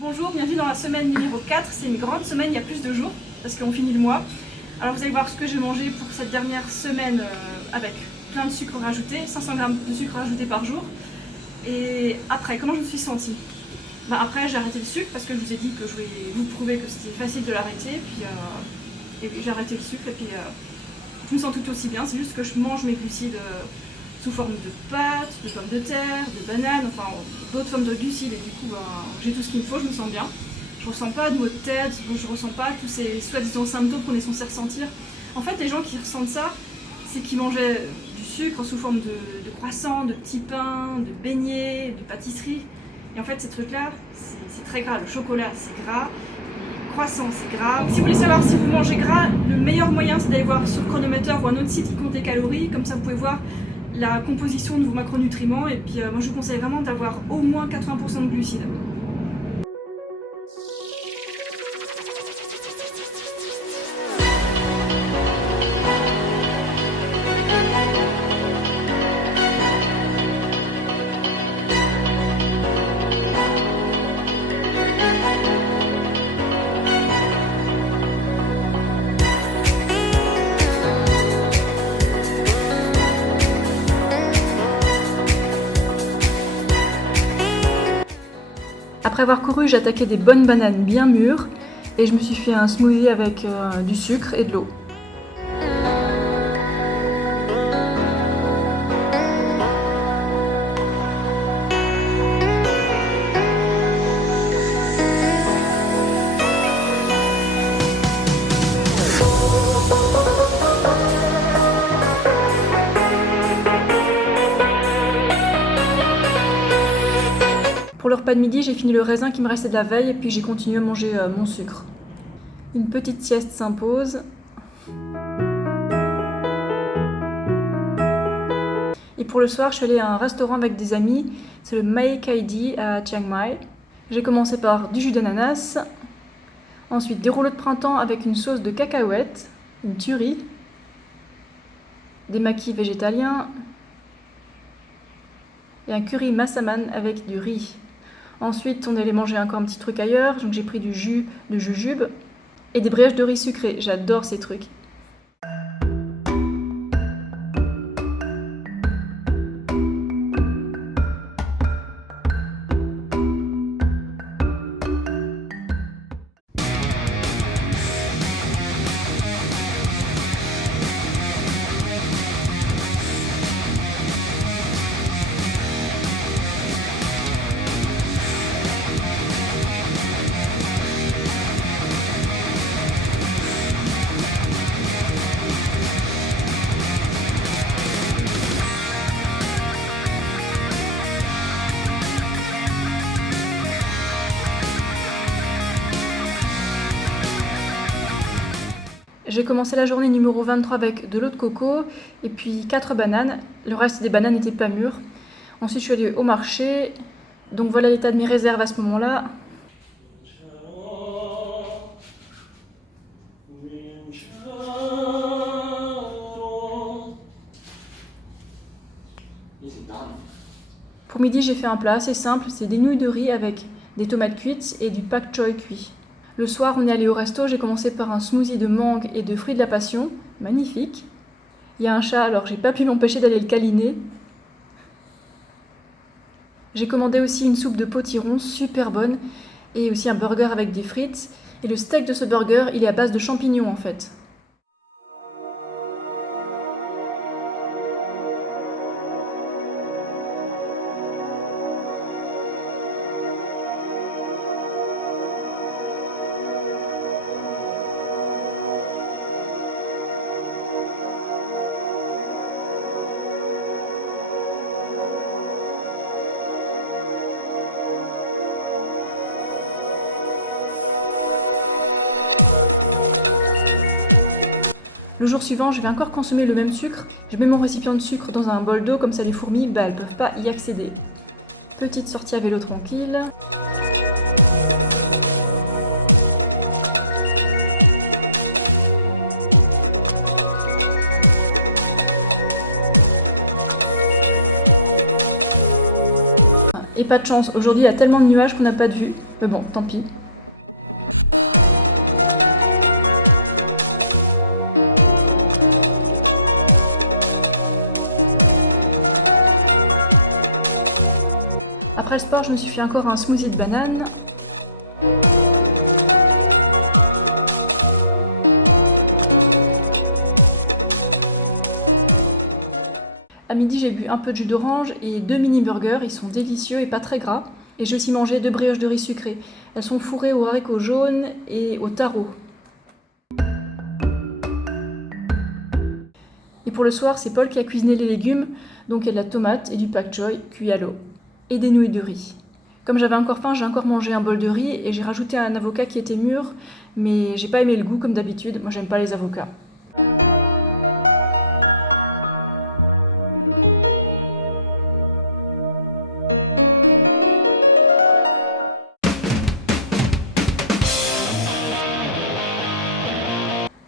Bonjour, bienvenue dans la semaine numéro 4. C'est une grande semaine, il y a plus de jours parce qu'on finit le mois. Alors vous allez voir ce que j'ai mangé pour cette dernière semaine avec plein de sucre rajouté, 500 grammes de sucre rajouté par jour. Et après, comment je me suis sentie? Après, j'ai arrêté le sucre parce que je vous ai dit que je voulais vous prouver que c'était facile de l'arrêter. Et puis j'ai arrêté le sucre et puis je me sens tout aussi bien. C'est juste que je mange mes glucides sous forme de pâtes, de pommes de terre, de bananes, enfin d'autres formes de glucides. Et du coup, j'ai tout ce qu'il me faut, je me sens bien. Je ressens pas de maux de tête, je ressens pas tous ces soi-disant symptômes qu'on est censé ressentir. En fait, les gens qui ressentent ça, c'est qu'ils mangeaient du sucre sous forme de croissants, de petits pains, de beignets, de pâtisseries. Et en fait, ces trucs-là, c'est très gras. Le chocolat, c'est gras. Les croissants, c'est gras. Si vous voulez savoir si vous mangez gras, le meilleur moyen, c'est d'aller voir sur Chronometer ou un autre site qui compte les calories. Comme ça, vous pouvez voir la composition de vos macronutriments. Et puis, moi, je vous conseille vraiment d'avoir au moins 80% de glucides. Après avoir couru, j'ai attaqué des bonnes bananes bien mûres et je me suis fait un smoothie avec du sucre et de l'eau. Pour le repas de midi, j'ai fini le raisin qui me restait de la veille et puis j'ai continué à manger mon sucre. Une petite sieste s'impose. Et pour le soir, je suis allée à un restaurant avec des amis, c'est le Mai Kai Di à Chiang Mai. J'ai commencé par du jus d'ananas, ensuite des rouleaux de printemps avec une sauce de cacahuètes, une tuerie, des makis végétaliens et un curry massaman avec du riz. Ensuite, on est allé manger encore un petit truc ailleurs, donc j'ai pris du jus de jujube et des brioches de riz sucré. J'adore ces trucs. J'ai commencé la journée numéro 23 avec de l'eau de coco et puis 4 bananes. Le reste des bananes n'étaient pas mûres. Ensuite, je suis allée au marché. Donc voilà l'état de mes réserves à ce moment-là. Pour midi, j'ai fait un plat assez simple. C'est des nouilles de riz avec des tomates cuites et du pak choi cuit. Le soir, on est allé au resto, j'ai commencé par un smoothie de mangue et de fruits de la passion, magnifique. Il y a un chat, alors j'ai pas pu m'empêcher d'aller le câliner. J'ai commandé aussi une soupe de potiron, super bonne, et aussi un burger avec des frites. Et le steak de ce burger, il est à base de champignons en fait. Le jour suivant, je vais encore consommer le même sucre. Je mets mon récipient de sucre dans un bol d'eau, comme ça les fourmis, elles peuvent pas y accéder. Petite sortie à vélo tranquille. Et pas de chance, aujourd'hui il y a tellement de nuages qu'on n'a pas de vue. Mais bon, tant pis. Après le sport, je me suis fait encore un smoothie de banane. À midi, j'ai bu un peu de jus d'orange et 2 mini-burgers. Ils sont délicieux et pas très gras. Et j'ai aussi mangé 2 brioches de riz sucrées. Elles sont fourrées aux haricots jaunes et au taro. Et pour le soir, c'est Paul qui a cuisiné les légumes. Donc il y a de la tomate et du pak choy cuit à l'eau. Et des nouilles de riz. Comme j'avais encore faim, j'ai encore mangé un bol de riz et j'ai rajouté un avocat qui était mûr. Mais j'ai pas aimé le goût comme d'habitude. Moi, j'aime pas les avocats.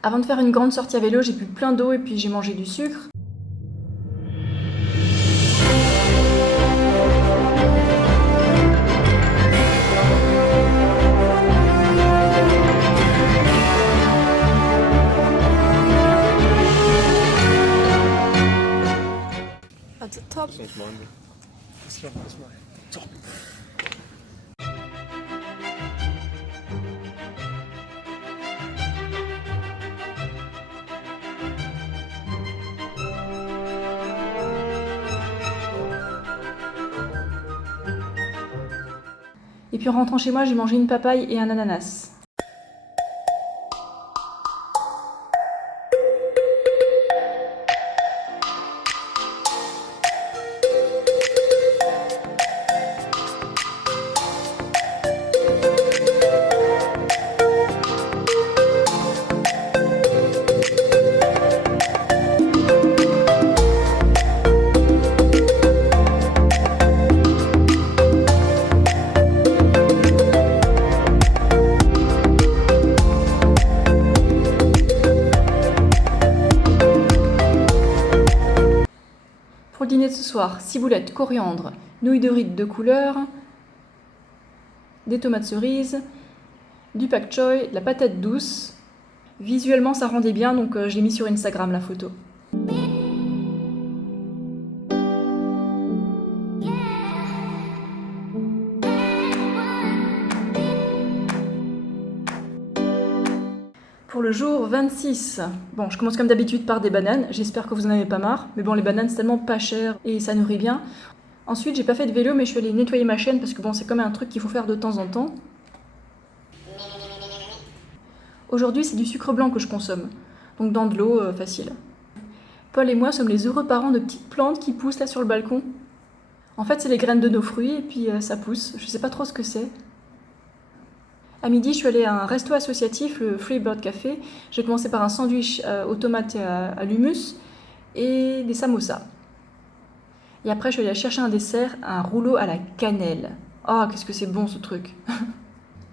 Avant de faire une grande sortie à vélo, j'ai bu plein d'eau et puis j'ai mangé du sucre. At the top. Et puis en rentrant chez moi, j'ai mangé une papaye et un ananas. Pour le dîner de ce soir, ciboulette, coriandre, nouilles de riz de 2 couleurs, des tomates cerises, du pak choy, de la patate douce. Visuellement, ça rendait bien, donc je l'ai mis sur Instagram la photo. Pour le jour 26, bon, je commence comme d'habitude par des bananes, j'espère que vous en avez pas marre, mais bon, les bananes c'est tellement pas cher et ça nourrit bien. Ensuite, j'ai pas fait de vélo, mais je suis allée nettoyer ma chaîne parce que bon, c'est quand même un truc qu'il faut faire de temps en temps. Aujourd'hui, c'est du sucre blanc que je consomme, donc dans de l'eau facile. Paul et moi sommes les heureux parents de petites plantes qui poussent là sur le balcon. En fait, c'est les graines de nos fruits et puis ça pousse, je sais pas trop ce que c'est. À midi, je suis allée à un resto associatif, le Free Bird Café. J'ai commencé par un sandwich aux tomates et à l'hummus et des samosas. Et après, je suis allée chercher un dessert, un rouleau à la cannelle. Oh, qu'est-ce que c'est bon ce truc.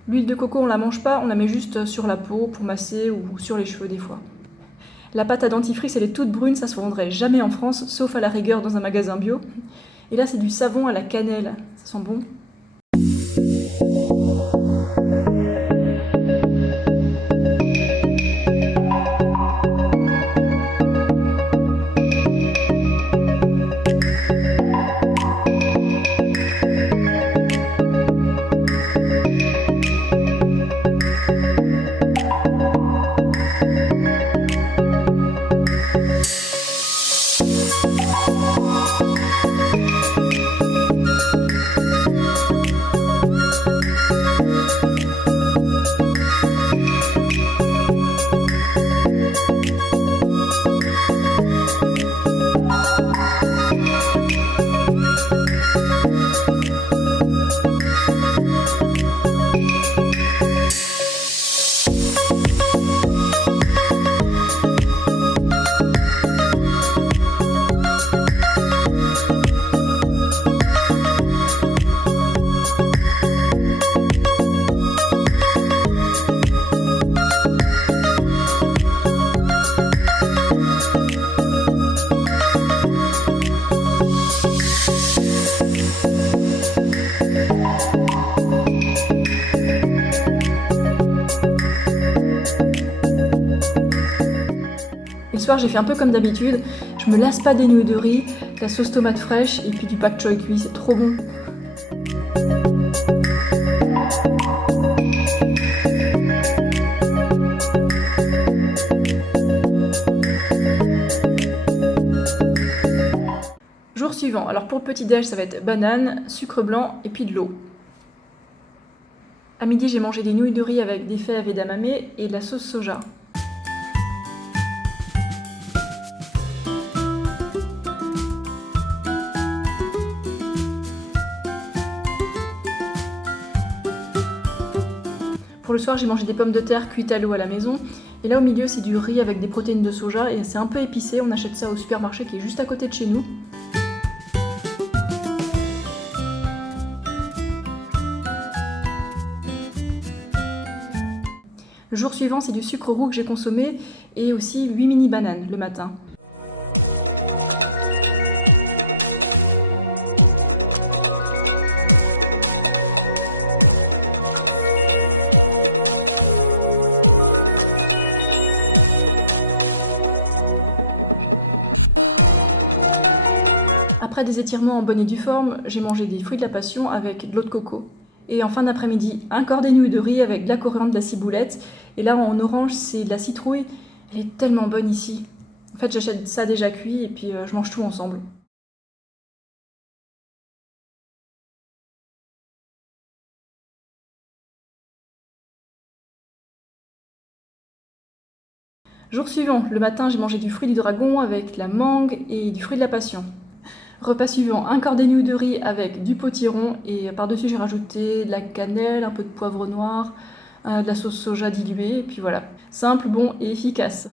L'huile de coco, on la mange pas, on la met juste sur la peau pour masser ou sur les cheveux des fois. La pâte à dentifrice, elle est toute brune, ça se vendrait jamais en France, sauf à la rigueur dans un magasin bio. Et là, c'est du savon à la cannelle, ça sent bon. soir, j'ai fait un peu comme d'habitude. Je me lasse pas des nouilles de riz, de la sauce tomate fraîche et puis du pak choi cuit, c'est trop bon. Jour suivant, alors pour le petit-déj, ça va être banane, sucre blanc et puis de l'eau. À midi, j'ai mangé des nouilles de riz avec des fèves et d'amame et de la sauce soja. Pour le soir, j'ai mangé des pommes de terre cuites à l'eau à la maison. Et là, au milieu, c'est du riz avec des protéines de soja et c'est un peu épicé. On achète ça au supermarché qui est juste à côté de chez nous. Le jour suivant, c'est du sucre roux que j'ai consommé et aussi 8 mini bananes le matin. Après des étirements en bonne et due forme, j'ai mangé des fruits de la passion avec de l'eau de coco. Et en fin d'après-midi, encore des nouilles de riz avec de la coriandre, de la ciboulette. Et là, en orange, c'est de la citrouille. Elle est tellement bonne ici. En fait, j'achète ça déjà cuit et puis je mange tout ensemble. Jour suivant, le matin, j'ai mangé du fruit du dragon avec de la mangue et du fruit de la passion. Repas suivant, encore des nouilles de riz avec du potiron et par-dessus j'ai rajouté de la cannelle, un peu de poivre noir, de la sauce soja diluée et puis voilà. Simple, bon et efficace.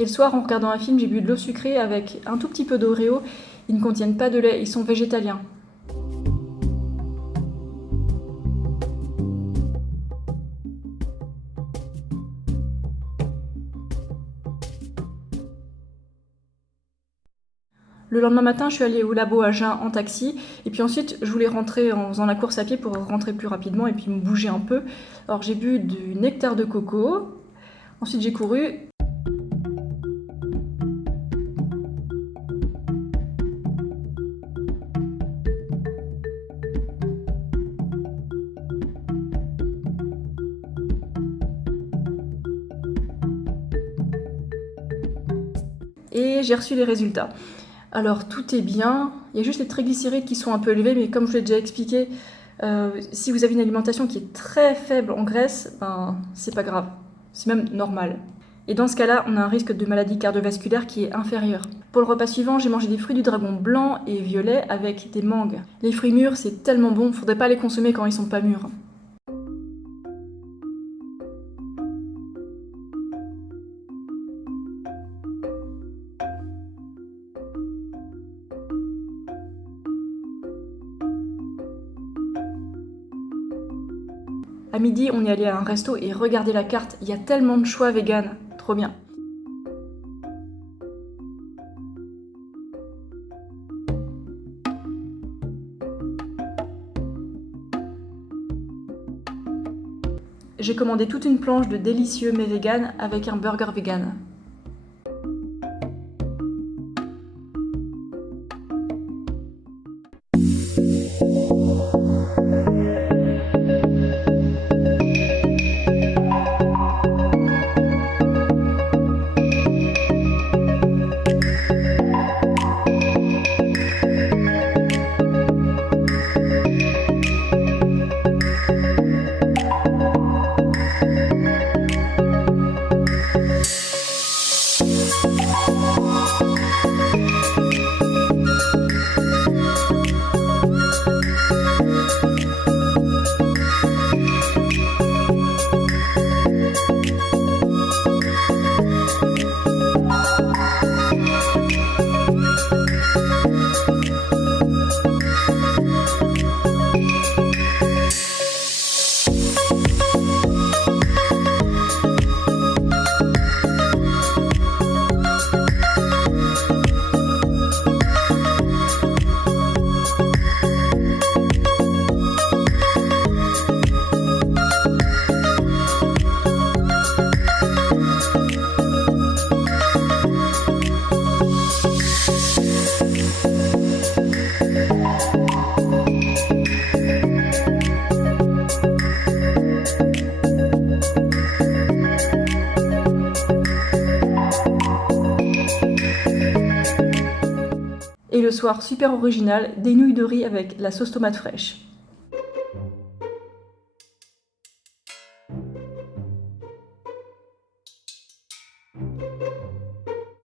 Et le soir, en regardant un film, j'ai bu de l'eau sucrée avec un tout petit peu d'Oreo. Ils ne contiennent pas de lait, ils sont végétaliens. Le lendemain matin, je suis allée au labo à Jeun en taxi. Et puis ensuite, je voulais rentrer en faisant la course à pied pour rentrer plus rapidement et puis me bouger un peu. Alors j'ai bu du nectar de coco. Ensuite, j'ai couru. Et j'ai reçu les résultats. Alors tout est bien, il y a juste les triglycérides qui sont un peu élevés, mais comme je vous l'ai déjà expliqué, si vous avez une alimentation qui est très faible en graisse, ben, c'est pas grave, c'est même normal. Et dans ce cas-là, on a un risque de maladie cardiovasculaire qui est inférieur. Pour le repas suivant, j'ai mangé des fruits du dragon blanc et violet avec des mangues. Les fruits mûrs, c'est tellement bon, faudrait pas les consommer quand ils sont pas mûrs. À midi, on est allé à un resto et regardez la carte, il y a tellement de choix vegan, trop bien. J'ai commandé toute une planche de délicieux mets vegan avec un burger vegan. soir super original, des nouilles de riz avec la sauce tomate fraîche.